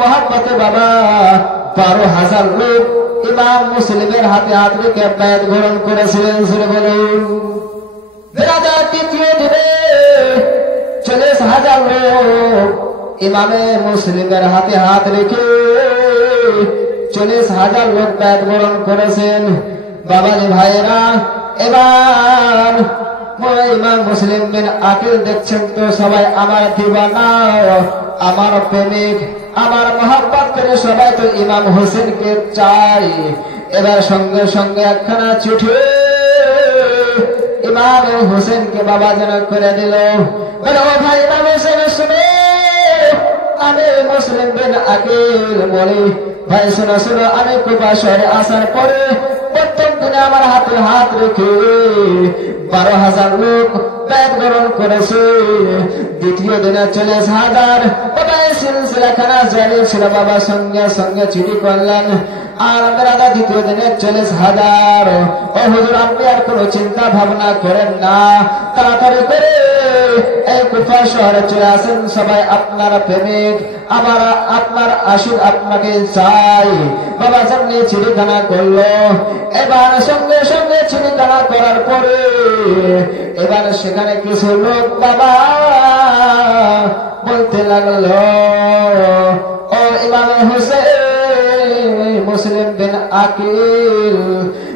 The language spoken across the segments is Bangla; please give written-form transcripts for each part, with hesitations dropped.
মোহাম্মতে বাবা 12,000 লোক ইমাম মুসলিমের হাতে হাত রেখে বায়াত গ্রহণ করেছিলেন। সুরে বলুন। বেরাদার তৃতীয় দিনে 40,000 লোক ইমামে মুসলিমের হাতে হাত রেখে 40,000 লোক বায়াত গ্রহণ করেছেন। বাবাজি ভাইয়েরা, এবার ইমাম মুসলিম বিন আকিল দেখছেন তো সবাই আমার দিওয়ানা, আমার প্রেমিক, আমার মহব্বত করে সবাই তো ইমাম হোসেনকে চাই। এবার সঙ্গে সঙ্গে একখানা চিঠি ইমাম হোসেনকে বাবা যেন করে দিল। বলে, ও ভাই ইমাম হোসেন শুনে, আমি মুসলিম বিন আকিল বলি, ভাই শোনো শোনো, আমি কুফা শহরে আসার পরে প্রথম দিনে আমার হাতে হাত রেখে 12,000 লোক বায়াত গ্রহণ করেছে। দ্বিতীয় দিনে 40,000 বাবা সিলসিলাখানা জারি ছিল। বাবা সঙ্গে সঙ্গে চিঠি করলেন। আর বেরাদা দ্বিতীয় দিনে 40,000। ও হুজুর, আপনি আর কোনো চিন্তা ভাবনা করেন না, তাড়াতাড়ি করে এই কুফা শহরে চলে আসেন। সবাই আপনার প্রেমিক, আমার আপনার আশিক আপনাকে চাই। বাবা সামনে চিঠিখানা করলো। এবার সঙ্গে সঙ্গে চিঠিখানা করার পরে এবার সেখানে কিছু লোক বাবা বলতে লাগলো, ও ইমাম হোসেন মুসলিম বিন আকিল,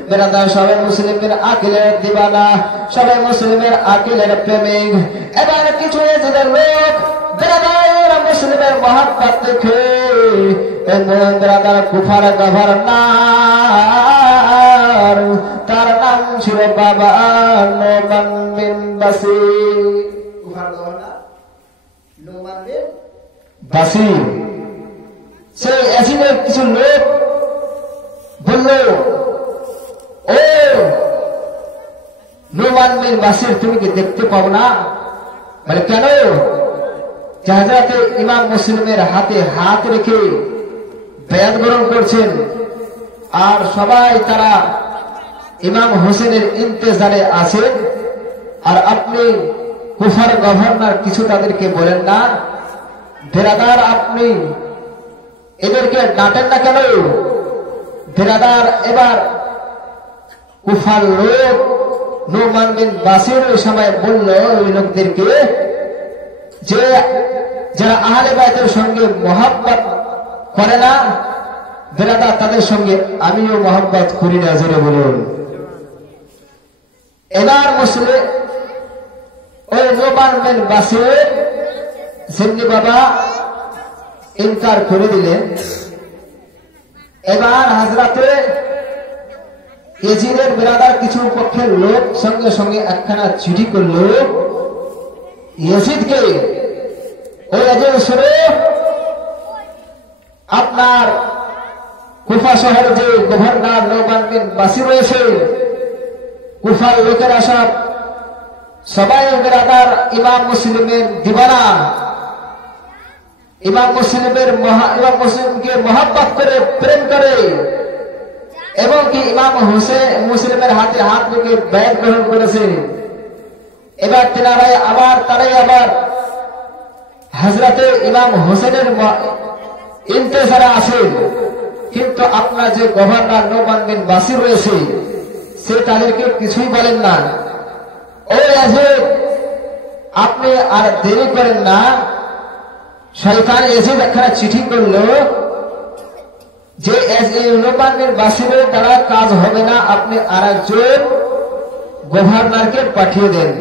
বেরাদার সবাই মুসলিম বিন আকিলের দিওয়ানা, সবাই মুসলিমের আকিলের প্রেমিক। এবার কিছু এজিদের লোক বেরাদার মুসলিমের মহব্বত দেখে বেরাদার কুফার গভর্নর, তার নাম ছিল বাবা নোমান বিন বাসির। কুফার গভর্নর নোমান বিন বাসির। সেই এজিদের কিছু লোক বলল, ও নোমান বিন বাসির, তুমি কি দেখতে পাও না? বলে, কেন? হযরত ইমাম মুসলিমের হাতে হাত রেখে বায়াত গ্রহণ করছেন, আর সবাই তারা ইমাম হোসেনের ইন্তজারে আছেন, আর আপনি কুফার গভর্নর কিছু তাদেরকে বলেন না? বেরাদার, আপনি এদেরকে ডাঁটেন না কেন? বেরাদার, এবার কুফার লোক নোমান বিন বাসির ওই সময় বলল ওই লোকদেরকে যে যারা আহলে বাইতের সঙ্গে মহব্বত করে না, বেরাদার, তাদের সঙ্গে আমিও মহব্বত করি না। জোরে বলুন। এবার মুসলিম ওই নোমান বিন বাসির যেমনি বাবা ইনকার করে দিলেন, এবার হযরতে ইয়াজিদের বেরাদার কিছু পক্ষের লোক সঙ্গে সঙ্গে একখানা চিঠি করল ইয়াজিদকে, ওই ইয়াজিদ শুনে আপনার কুফা শহরে যে গভর্নর নোমান বিন বাসির রয়েছে, কুফার লোকেরা সবাই বেরাদার ইমাম মুসলিমের দিওয়ানা, ইমাম মুসলিমকে মহব্বত করে প্রেম করে, এবং কি ইমাম হোসেন মুসলিমের হাতে হাত রেখে বায়াত গ্রহণ করেছে। এবার তারাই আবার হযরতে ইমাম হোসেনের ইন্তজারে আছেন, কিন্তু আপনার যে গভর্নর নোমান বিন বাসির রয়েছে সে তাদেরকে কিছুই বলেন না। ও ইয়াজিদ, আপনি আর দেরি করেন না। শয়তান ইয়াজিদ একখানা চিঠি করলো যে নোমান বিন বাসিরের দ্বারা কাজ হবে না, আপনি আরেকজন গভর্নরকে পাঠিয়ে দেন।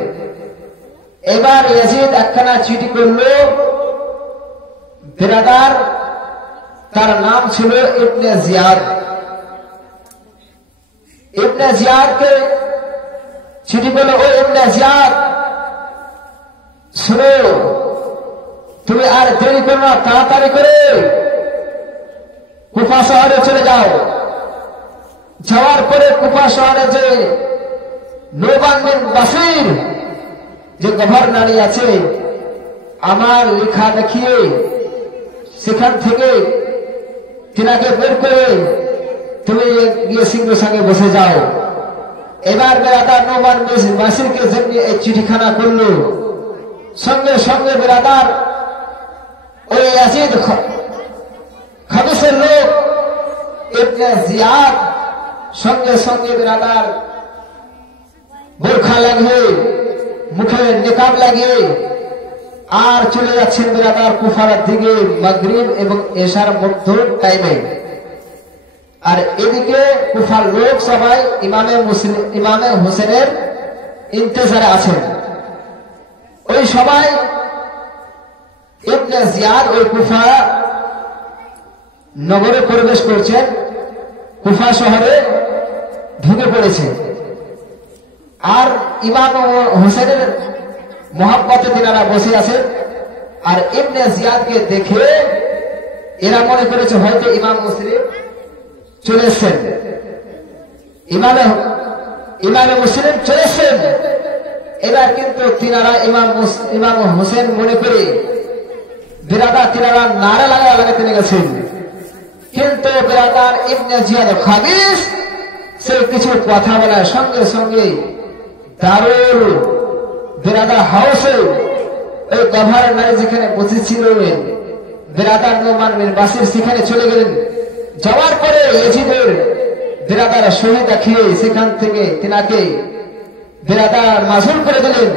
এবার ইয়াজিদ একখানা চিঠি করলো বেরাদার, তার নাম ছিল ইবনে জিয়াদ। ইবনে জিয়াদকে চিঠি করলো, ও ইবনে জিয়াদ, শুনো, তুমি আর দেরি করো না, তাড়াতাড়ি করে কুফা শহরে চলে যাও। যাওয়ার পরে কুফা শহরে যে নোমান বিন বাসির যে গভর্নর আছে, আমার লেখা দেখিয়ে সেখান থেকে তিনাকে বের করে তুমি গিয়ে সিংহ সঙ্গে বসে যাও। এবার বেরাদার নোমান বিন বাসিরকে যেমনি এই চিঠিখানা করলো, সঙ্গে সঙ্গে বেরাদার ওই ইয়াজিদ ইবনে জিয়াদ সঙ্গে সঙ্গে বিরাদার বোরখা লাগিয়ে মুখে নিকাব লাগিয়ে আর চলে যাচ্ছেন বিরাদার কুফার দিকে মাগরিব এবং এশার মধ্য টাইমে। আর এদিকে কুফার লোক সবাই ইমামে হোসেনের ইন্তজারে আছেন। ওই সবাই ইবনে জিয়াদ ওই কুফা নগরে প্রবেশ করছেন, কুফা শহরে ঢুকে পড়েছে। আর ইমাম হোসেনের মোহাব্বতে তিনারা বসে আছেন। আর ইবনে জিয়াদকে দেখে এরা মনে করেছে হয়তো ইমাম মুসলিম চলে এসছেন, ইমামে মুসলিম চলে এসছেন। এবার কিন্তু তিনারা ইমাম হোসেন মনে করে বিরাদার তিনারা নারা লাগাতে লেগেছেন। কিন্তু বিরাদার ইবনে জিয়াদ খাবিস সে কিছু কথা বলার সঙ্গে সঙ্গে দারুল বিরাদার হাউসে ওই গভর্নর যেখানে বসেছিলেন বিরাদার নোমান বিন বাসির সেখানে চলে গেলেন। যাওয়ার পরে ইয়াজিদের বিরাদার শহীদ দেখিয়ে সেখান থেকে তিনাকে বিরাদার মাসুল করে দিলেন।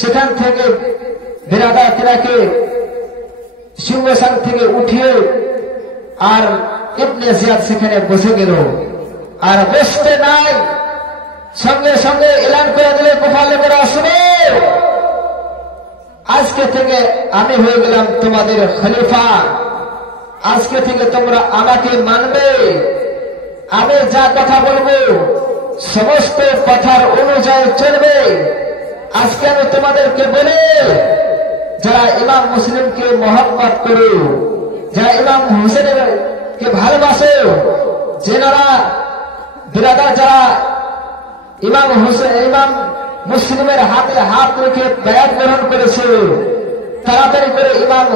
সেখান থেকে বিরাদার তিনাকে সিংহাসন থেকে উঠিয়ে আর ইবনে জিয়াদ সেখানে বসে গেল। আর বসতে নাই, সঙ্গে সঙ্গে এলান করে দিলে কুফার লোকেরা শুনো, আজকে থেকে আমি হয়ে গেলাম তোমাদের খলিফা, আজকে থেকে তোমরা আমাকে মানবে, আমি যা কথা বলবো সমস্ত কথার অনুযায়ী চলবে। আজকে আমি তোমাদেরকে বলি, যারা ইমাম মুসলিমকে মহব্বত করো, যারা ইমাম হোসেনের কে ভালোবাসো, যেনারা বিরাদার যারা ইমাম মুসলিমের হাতে হাত রেখে বায়াত গ্রহণ করেছে, তাড়াতাড়ি করে ইমাম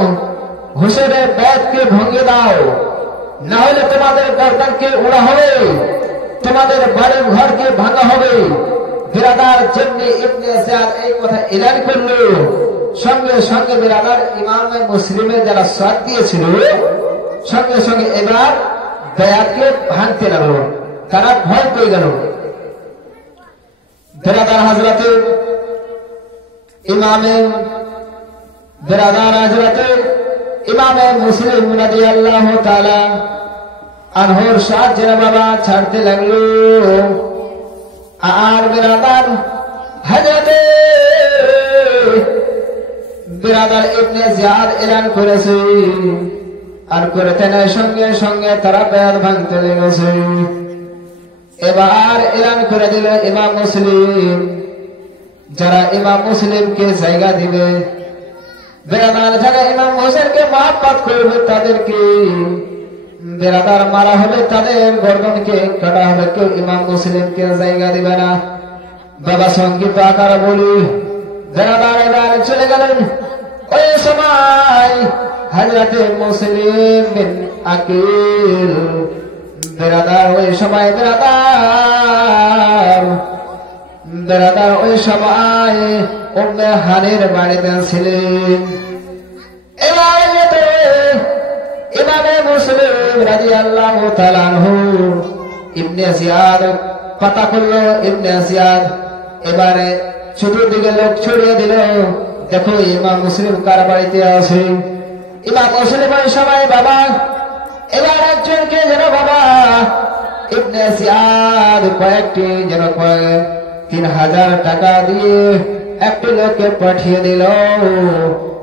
হোসেনের বায়াতকে ভেঙে দাও, না হলে তোমাদের গর্দানকে উড়া হবে, তোমাদের বাড়ি ঘরকে ভাঙা হবে। বিরাদার জন্য ইবনে জিয়াদ এই কথা এলান করলো। সঙ্গে সঙ্গে বিরাদার ইমামে মুসলিমের যারা সাথ দিয়েছিল সঙ্গে সঙ্গে এবার বায়াতকে ভাঙতে লাগলো, তারা ভয় পেয়ে গেল। বিরাদার হযরতে ইমামে মুসলিম রাদিয়াল্লাহু তাআলা আনহুর সাথ যারা বাবা ছাড়তে লাগলো। আর বিরাদার হযরতে বিরাদার ইবনে জিয়াদ এলান করেছে, আর করতে নাই সঙ্গে সঙ্গে তারা বায়াত ভাঙতে লেগেছে। এবার এলান করে দিল ইমাম মুসলিম, যারা ইমাম মুসলিমকে জায়গা দিবে, বিরাদার যারা ইমাম হোসেনকে মহব্বত করবে তাদেরকে বিরাদার মারা হবে, তাদের গর্দনকে কাটা হবে, কেউ ইমাম মুসলিমকে জায়গা দিবে না। বাবা সঙ্গীত আকার বলি বিরাদার এবার চলে গেলেন। ওই সময় হযরতে মুসলিম বিন আকিল বিরাদার ওই সময় বিরাদার ওই সময় উম্মে হানির বাড়িতে ছিলেন। এবার ইমামে মুসলিম রাদিয়াল্লাহু তাআলা আনহু ইবনে জিয়াদ পাতা করলো। ইবনে জিয়াদ এবারে চতুর্দিকে লোক ছড়িয়ে দিল, দেখো ইমাম মুসলিম কার বাড়িতে আছে। ইমাম মুসলিম ওই সময় বাবা এবার একজনকে যেন বাবা ইবনে জিয়াদ কয়েকটি যেন 3000 টাকা দিয়ে একটি লোককে পাঠিয়ে দিল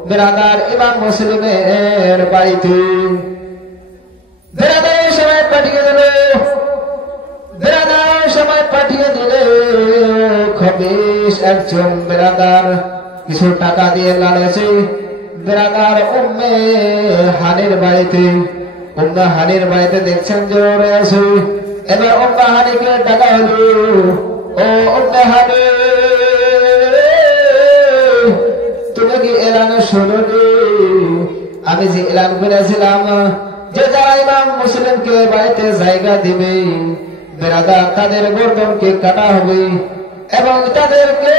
বিরাদার ইমাম মুসলিমের বাড়িতে। বিরাদার সময় পাঠিয়ে দিল খবিশ একজন বিরাদার কিছু টাকা দিয়ে লালচে বিরাদার উম্মে হানির বাড়িতে। উম্মে হানির বাড়িতে দেখছেন জোরে আছে। এবার উম্মে হানিকে টাকা হলো, ও উম্মে হানি তুমি কি এলান শুনোনি? আমি যে এলান করেছিলাম যে যারা ইমাম মুসলিমকে বাড়িতে জায়গা দিবে বিরাদার তাদের গর্দনকে কাটা হবে এবং তাদেরকে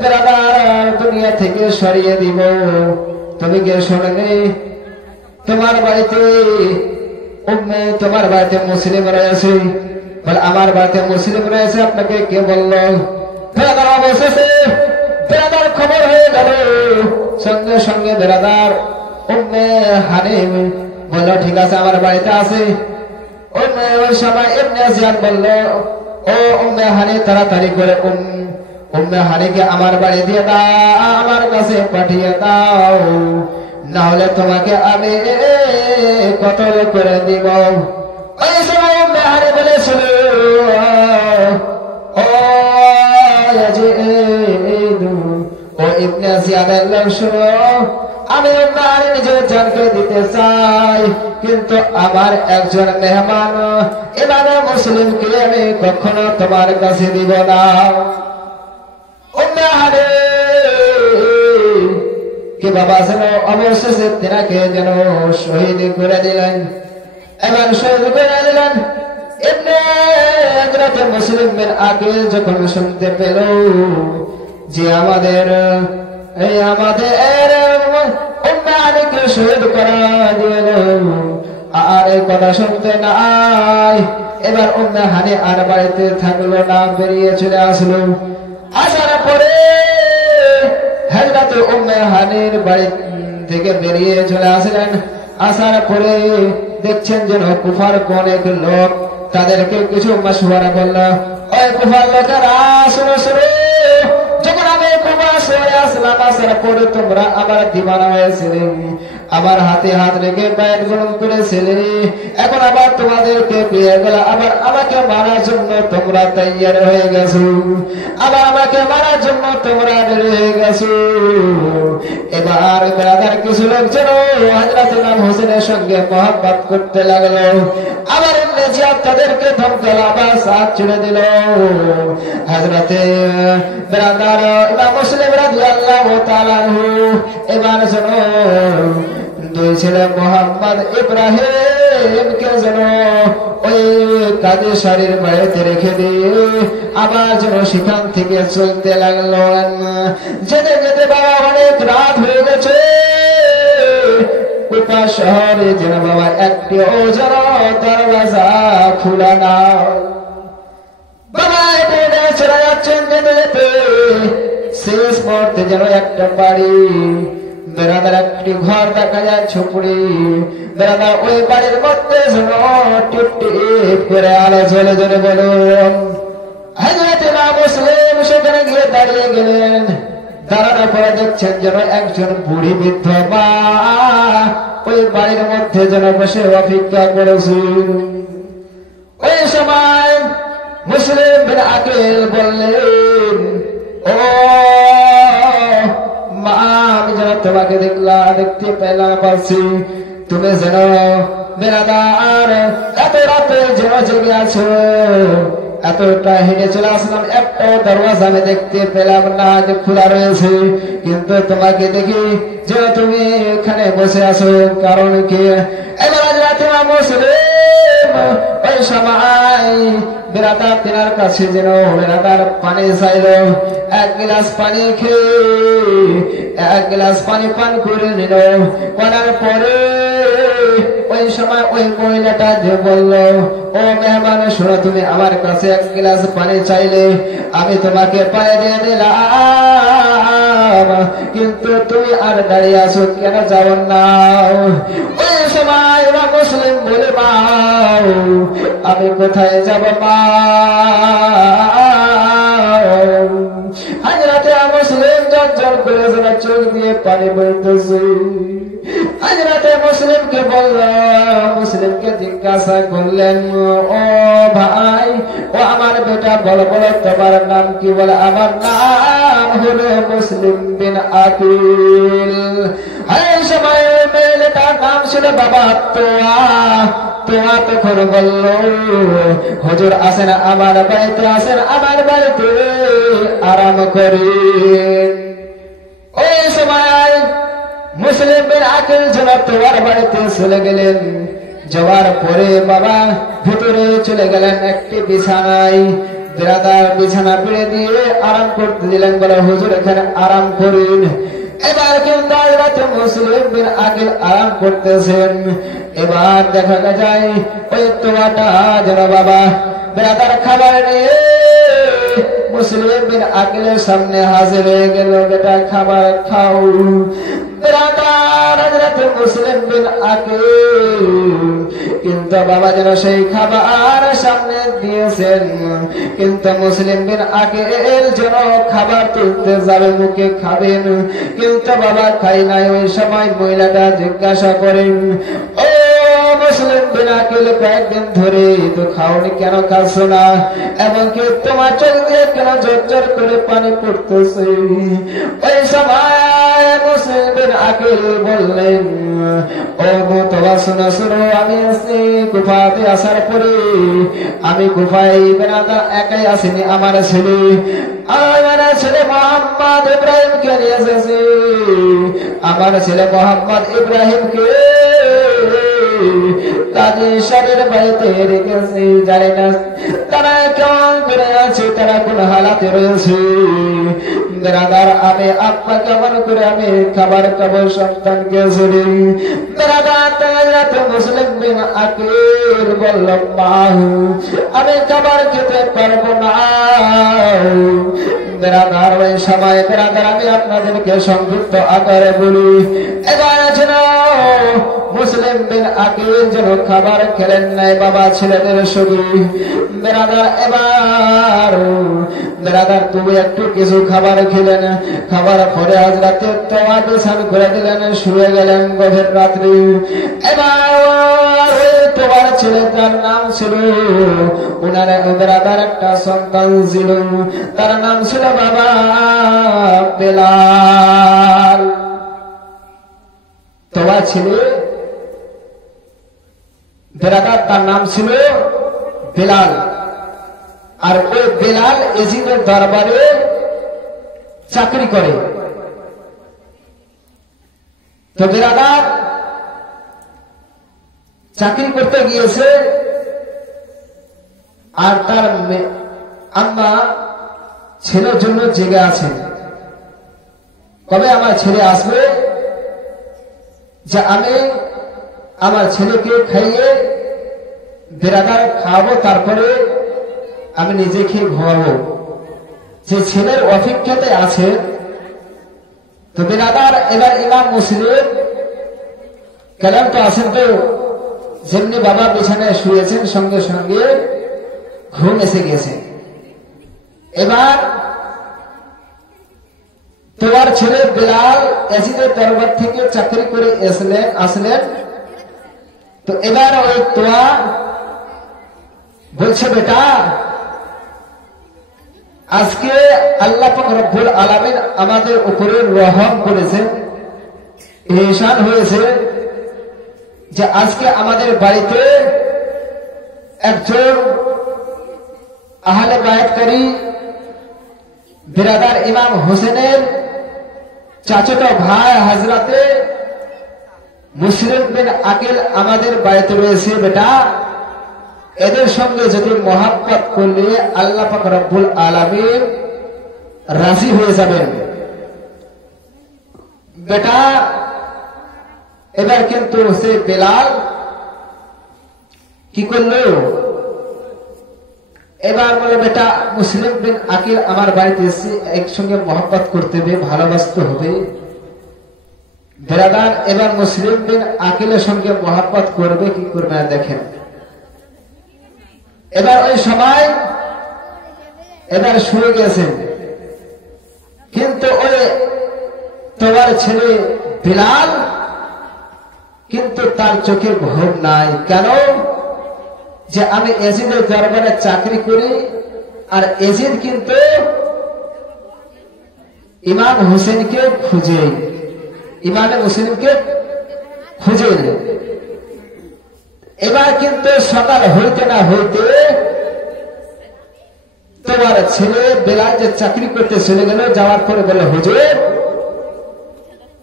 বিরাদার দুনিয়া থেকে সরিয়ে দিব। তুমি কি শোনোনি? তোমার বাড়িতে উম্মে তোমার বাড়িতে মুসলিম রয়েছে। বলে আমার বাড়িতে মুসলিম রয়েছে, আপনাকে কে বললো? বেরাদার অবশেষে বেরাদার খবর হয়ে গেল। সঙ্গে সঙ্গে বেরাদার উম্মে হানি বলল ঠিক আছে আমার বাড়িতে আছে। ওই সময় ইবনে জিয়াদ বলল ও উম্মে হানি তাড়াতাড়ি করে উম্মে হানিকে আমার বাড়ি দিয়ে দাও, আমার কাছে পাঠিয়ে দাও, না হলে তোমাকে আমি কতল করে দিব। ওই সময় উম্মে হানি বলেছিল ও ইবনে জিয়াদের লোক শুনো, আমি উম্মে হানি নিজের জানকে দিতে চাই, কিন্তু আমার একজন মেহমান ইমামে মুসলিমকে আমি কখনো তোমার কাছে দিব না। উম্মে হানি কি বাবা যেন অবশেষে তেনাকে যেন শহীদ করে দিলেন। এবার শহীদ করে দিলেন। ইবনে হযরত মুসলিম বিন আকিল যখন শুনতে পেল যে আমাদের উম্মে হানিকে শহীদ করা দিল, আর এই কথা শুনতে নাই। এবার উম্মে হানি আর বাড়িতে থাকলো না, বেরিয়ে চলে আসলো। আসার পরে হযরত উম্মে হানির বাড়ি থেকে বেরিয়ে চলে আসলেন। আসার পরে দেখছেন যেন কুফার অনেক লোক, তাদেরকে কিছু মাশওয়ারা বলল। ওই কুফার লোকেরা শুনো শুনো, যখন আমি কুফা সরে আসলাম, আসার পরে তোমরা আমার দিওয়ানা হয়েছিলে, আমার হাতে হাত রেখে বাইর গ্রহণ করেছিলে, এখন আবার তোমাদেরকে পেয়ে গেল, আবার আমাকে মারার জন্য তোমরা তৈয়ার হয়ে গেছো, আবার আমাকে মারার জন্য তোমরা রেডি হয়ে গেছো। এবার বেরাদার কিছু লোক যেন হযরত ইমাম হোসেনের সঙ্গে মহব্বত করতে লাগলো। আবার ইবনে জিয়াদ তাদেরকে ধমকাল, আবার সাথ ছেড়ে দিল। হযরতে বেরাদার ইমাম মুসলিম রাদিয়াল্লাহু তাআলা আনহু এবার যেন দুই ছেলে মোহাম্মদ ইব্রাহিমকে যেন ওই কাদেশারির বাড়িতে রেখে দিয়ে আবার যেন সেখান থেকে চলতে লাগলো। যেতে যেতে বাবা অনেক রাত হয়ে গেছে। কোপা শহরে যেন বাবা একটিও যেন দরওয়াজা খোলা না। বাবা এখানে চলে যাচ্ছেন যেতে যেতে শেষ মুহূর্তে যেন একটা বাড়ি, বেরাদার একটি ঘর দেখা যায়, ঝুপড়ি। বেরাদার ওই বাড়ির মধ্যে যেন টিপ টিপ করে আলো জ্বলে জ্বলে বলুন। হযরত ইমাম মুসলিম সেখানে গিয়ে দাঁড়িয়ে গেলেন। দাঁড়ানোর পরে দেখছেন যেন একজন বুড়ি বৃদ্ধ মা ওই বাড়ির মধ্যে যেন বসে অপেক্ষা করেছে। ওই সময় মুসলিম বিন আকিল বললেন ও মা, আমি যেন তোমাকে দেখতে পেলাম, পাচ্ছি তুমি যেন বেরাদার এত রাতে যেন জেগে আছো, এতটা হেঁটে চলে আসলাম, একটা দরওয়াজা আমি দেখতে পেলাম না যে খোলা রয়েছে, কিন্তু তোমাকে দেখি যে তুমি এখানে বসে আছো, কারণ কি? এবার হযরত ইমাম মুসলিম ওই সময় বেরাদার তেনার কাছে যেন বেরাদার পানি চাইল। এক গ্লাস পানি খেয়ে এক গ্লাস পানি পান করে নিল। করার পরে ওই সময় ওই মহিলাটা যে বলল ও মেহমান শোনো, তুমি আমার কাছে এক গ্লাস পানি চাইলে আমি তোমাকে পানি দিয়ে দিলাম, কিন্তু তুমি আর দাঁড়িয়ে আছো কেন, যাও না? ওই সময় ইমাম মুসলিম বলে মা আমি কোথায় যাব মা? হযরত মুসলিম জল করে চোখ দিয়ে পানি বইতেছে। হযরত মুসলিমকে বলল, মুসলিমকে জিজ্ঞাসা করলেন ও ভাই, ও আমার বেটা বলো বলো তোমার নাম কি? বলে আমার নাম হলো মুসলিম বিন আকিল। এই সময় মেয়েটার নাম ছিল বাবা তোয়া। তোয়া তখন বলল হুজুর আসেন আমার বাড়িতে, আসেন আমার বাড়িতে আরাম করেন। ওই সময় মুসলিম বিন আকিল যেন তোয়ার বাড়িতে চলে গেলেন। যাওয়ার পরে বাবা ভিতরে চলে গেলেন একটি বিছানায়। বেরাদার বিছানা পেড়ে দিয়ে আরাম করতে দিলেন, বলে হুজুর এখানে আরাম করেন। এবার কিন্তু হযরত মুসলিম বিন আকিল আরাম করতেছেন। এবার দেখা যায় ওই তোয়াটা যেন বাবা বেড়াদার খাবার নিয়ে মুসলিম বিন আকিলের সামনে হাজির হয়ে গেল। বেটা খাবার খাও। বেড়াদার হযরত মুসলিম বিন আকিল কিন্তু বাবা যেন সেই খাবার সামনে দিয়েছেন, কিন্তু মুসলিম বিন আকিল যেন খাবার তুলতে যাবে, মুখে খাবেন, কিন্তু বাবা খাই নাই। ওই সময় মহিলাটা জিজ্ঞাসা করেন, ও মুসলিম বিন আকিল, কয়েকদিন ধরে তো খাওনি, কেন খাচ্ছ না? এবং কি তোমার চোখ দিয়ে কেন ঝরঝর করে পানি পড়তেছে? ওই সময় মুসলিম বিন আকিল বললেন, ও তোবা শোনো শোনো, আমি আসছি কুফাতে আসার পরে, আমি কুফায় বেনাদা একাই আসিনি, আমার ছেলে মোহাম্মদ ইব্রাহিমকে নিয়ে এসেছি। আমার ছেলে মোহাম্মদ ইব্রাহিমকে তাদের শরীর বাড়িতে রেখেছি। জানি না তারা কেমন করে আছে, তারা কোন হালাতে রয়েছে। বেরাদার আমি আব্বা কেমন করে আমি খাবার খাবো সন্তানকে ছেড়ে? বেরাদার মুসলিম বিন আকিল বলল, মা আমি খাবার খেতে পারবো না। বেরাদার ওই সময় বেরাদার আমি আপনাদেরকে সংক্ষিপ্ত আকারে বলি। এবার আছে মুসলিম বিন আকিল যেন খাবার খেলেন নাই বাবা ছেলেদের সঙ্গে। বেরাদার এবার বেরাদার তুমি একটু কিছু খাবার খেলেন, খাবার পরে হযরতে তোয়া বিছান করে দিলেন, শুয়ে গেলেন গভীর রাত্রি। এবার তোমার ছেলে, তার নাম ছিল, উনার বেরাদার একটা সন্তান ছিল, তার নাম ছিল বাবা বেলাল। তোয়া ছেলে বেরাদার, তার নাম ছিল বেলাল। আর ওই বেলাল এজিদের দরবারে চাকরি করে। তো বেরাদার চাকরি করতে গিয়েছে, আর তার আম্মা ছেলের জন্য জেগে আছেন, কবে আমার ছেলে আসবে, যে আমি আমার ছেলেকে খাইয়ে বেরাদার খাওয়াবো, তারপরে আমি নিজে খেয়ে ঘুমাবো। যে ছেলের অপেক্ষাতে আছে। তো বেরাদার এবার ইমাম মুসলিম কালাম তো আছেন, তো যেমনি বাবা বিছানায় শুয়েছেন, সঙ্গে সঙ্গে ঘুম এসে গেছে। এবার তোমার ছেলে বেলাল এজিদের দরবার থেকে চাকরি করে আসলেন। তো এবার ওই তোয়া বলছে, বেটা আজকে আল্লাহ পাক রব্বুল আলামিন আমাদের উপরে রহম করেছেন, ইহসান হয়েছে, যে আজকে আমাদের বাড়িতে একজন আহলে বায়াতকারী বিরাদার ইমাম হোসেনের চাচাতো ভাই হযরতে মুসলিম বিন আকিল আমাদের বাড়িতে রয়েছে। বেটা এদের সঙ্গে যদি মহাব্বত করলে আল্লাহ পাক রব্বুল আলামিন রাজি হয়ে যাবেন। বেটা এবার কিন্তু সে বেলাল কি করলো, এবার বলে, বেটা মুসলিম বিন আকিল আমার বাড়িতে এসে একসঙ্গে মহব্বত করতে হবে, ভালোবাসতে হবে। বেরাদার এবার মুসলিম বিন আকিলের সঙ্গে মহব্বত করবে কি করবে না দেখেন। এবার ওই সময় এবার শুয়ে গেছেন, কিন্তু ওই তোমার ছেলে বেলাল কিন্তু তার চোখে ঘুম নাই। কেন? যে আমি এজিদের দরবারে চাকরি করি, আর এজিদ কিন্তু ইমাম হোসেনকে খুঁজে, ইমামে মুসলিমকে খুঁজে। এবার কিন্তু সকাল হইতে না হইতে তোমার ছেলে বেলাল যে চাকরি করতে চলে গেল, যাওয়ার পরে বলে, হুজুর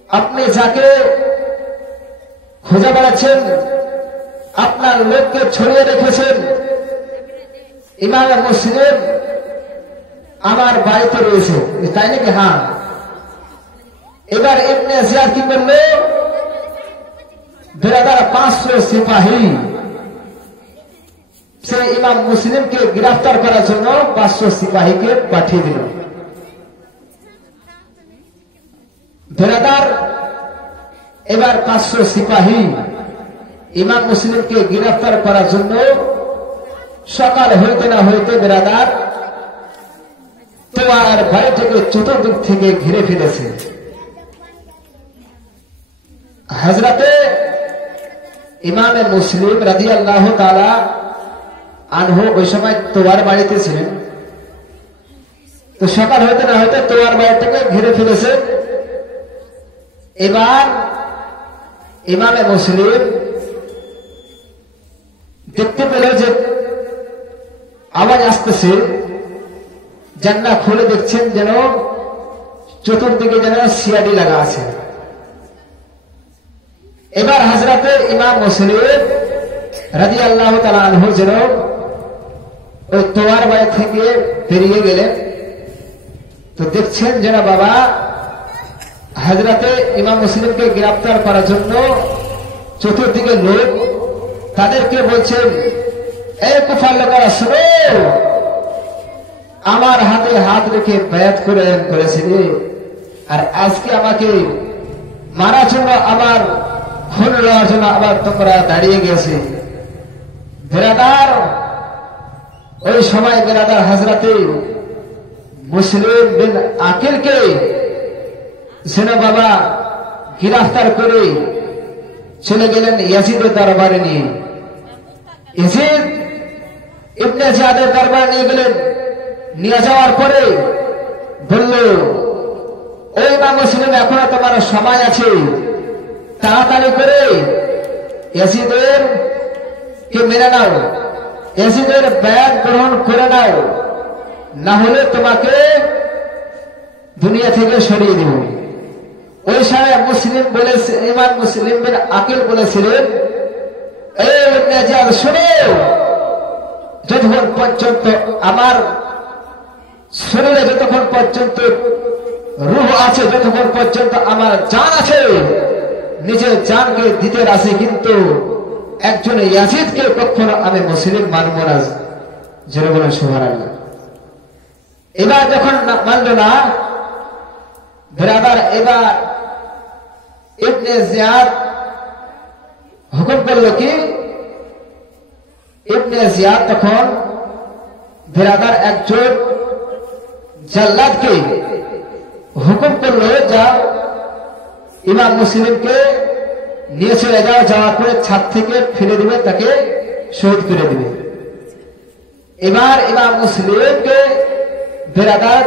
আপনি যাকে খুঁজে বেড়াচ্ছেন, আপনার লোককে ছড়িয়ে রেখেছেন, ইমাম মুসলিম আমার বাড়িতে রয়েছে, তাই নাকি? হ্যাঁ। এবার ইবনে জিয়াদ কি করলো, বেরাদার 500 সিপাহী সেই ইমাম মুসলিমকে গ্রেফতার করার জন্য 500 সিপাহীকে পাঠিয়ে দিল। বেরাদার এবার 500 সিপাহী ইমাম মুসলিমকে গ্রেফতার করার জন্য সকাল হইতে না হইতে বেরাদার তোমার বাড়িটাকে চতুর্দিক থেকে ঘিরে ফেলেছে। হযরতে ইমামে মুসলিম রাদিয়াল্লাহু তাআলা আনহু ওই সময় তোমার বাড়িতে ছিলেন। তো সকাল হইতে না হইতে তোমার বাড়িটাকে ঘিরে ফেলেছে। এবার ইমামে মুসলিম দেখতে পেল যে আওয়াজ আসতেছে, জান্নাত খুলে দেখছেন যেন চতুর্দিকে যেন সিআইডি লাগা আছে। এবার হযরতে ইমাম মুসলিম রাদিয়াল্লাহু তাআলা আনহু যেন ওই তোয়ার বাড়ি থেকে বেরিয়ে গেলেন। তো দেখছেন যেন বাবা হযরতে ইমাম মুসলিমকে গ্রেফতার করার জন্য চতুর্দিকে লোক, তাদেরকে বলছেন, এই কুফার লোকেরা শুনো, আমার হাতে হাত রেখে বায়াত করেছিলে, আর আজকে আমাকে মারার জন্য, আমার খুন নেওয়ার জন্য আবার তোমরা দাঁড়িয়ে গেছে। বেরাদার ওই সময় বেরাদার হযরতে মুসলিম বিন আকিলকে যেন বাবা গ্রেফতার করে চলে গেলেন ইয়াজিদের দরবারে নিয়ে। ইয়াজিদ ইবনে জিয়াদের দরবারে নিয়ে গেলেন। নিয়ে যাওয়ার পরে বলল, ওই ইমাম মুসলিম এখনো তোমার সময় আছে, তাড়াতাড়ি করে ইয়াজিদের কে মেনে নাও, ইয়াজিদের বায়াত গ্রহণ করে নাও, না হলে তোমাকে দুনিয়া থেকে সরিয়ে দেব। ওই সময় মুসলিম বলেছে, ইমাম মুসলিম বিন আকিল বলেছিলেন, এই ইবনে জিয়াদ শুনো, যতক্ষণ পর্যন্ত আমার শরীরে যতক্ষণ পর্যন্ত রূহ আছে, যতক্ষণ পর্যন্ত আমার জান আছে, নিজের জানকে দিতে রাজি, কিন্তু একজন ইয়াজিদকে কখনো আমি মুসলিম মানব না। জোরে বলেন সুবহানাল্লাহ। এবার যখন মানল না বেরাদার, এবার ইবনে জিয়াদ হুকুম করলো কি, ইবনে জিয়াদ তখন বেরাদার একজন জাল্লাদকে হুকুম করলো, যা ইমাম মুসলিমকে নিয়ে চলে যাও, যাওয়ার পরে ছাদ থেকে ফেলে দিবে, তাকে শহীদ করে দিবে। এবার ইমাম মুসলিমকে বেরাদার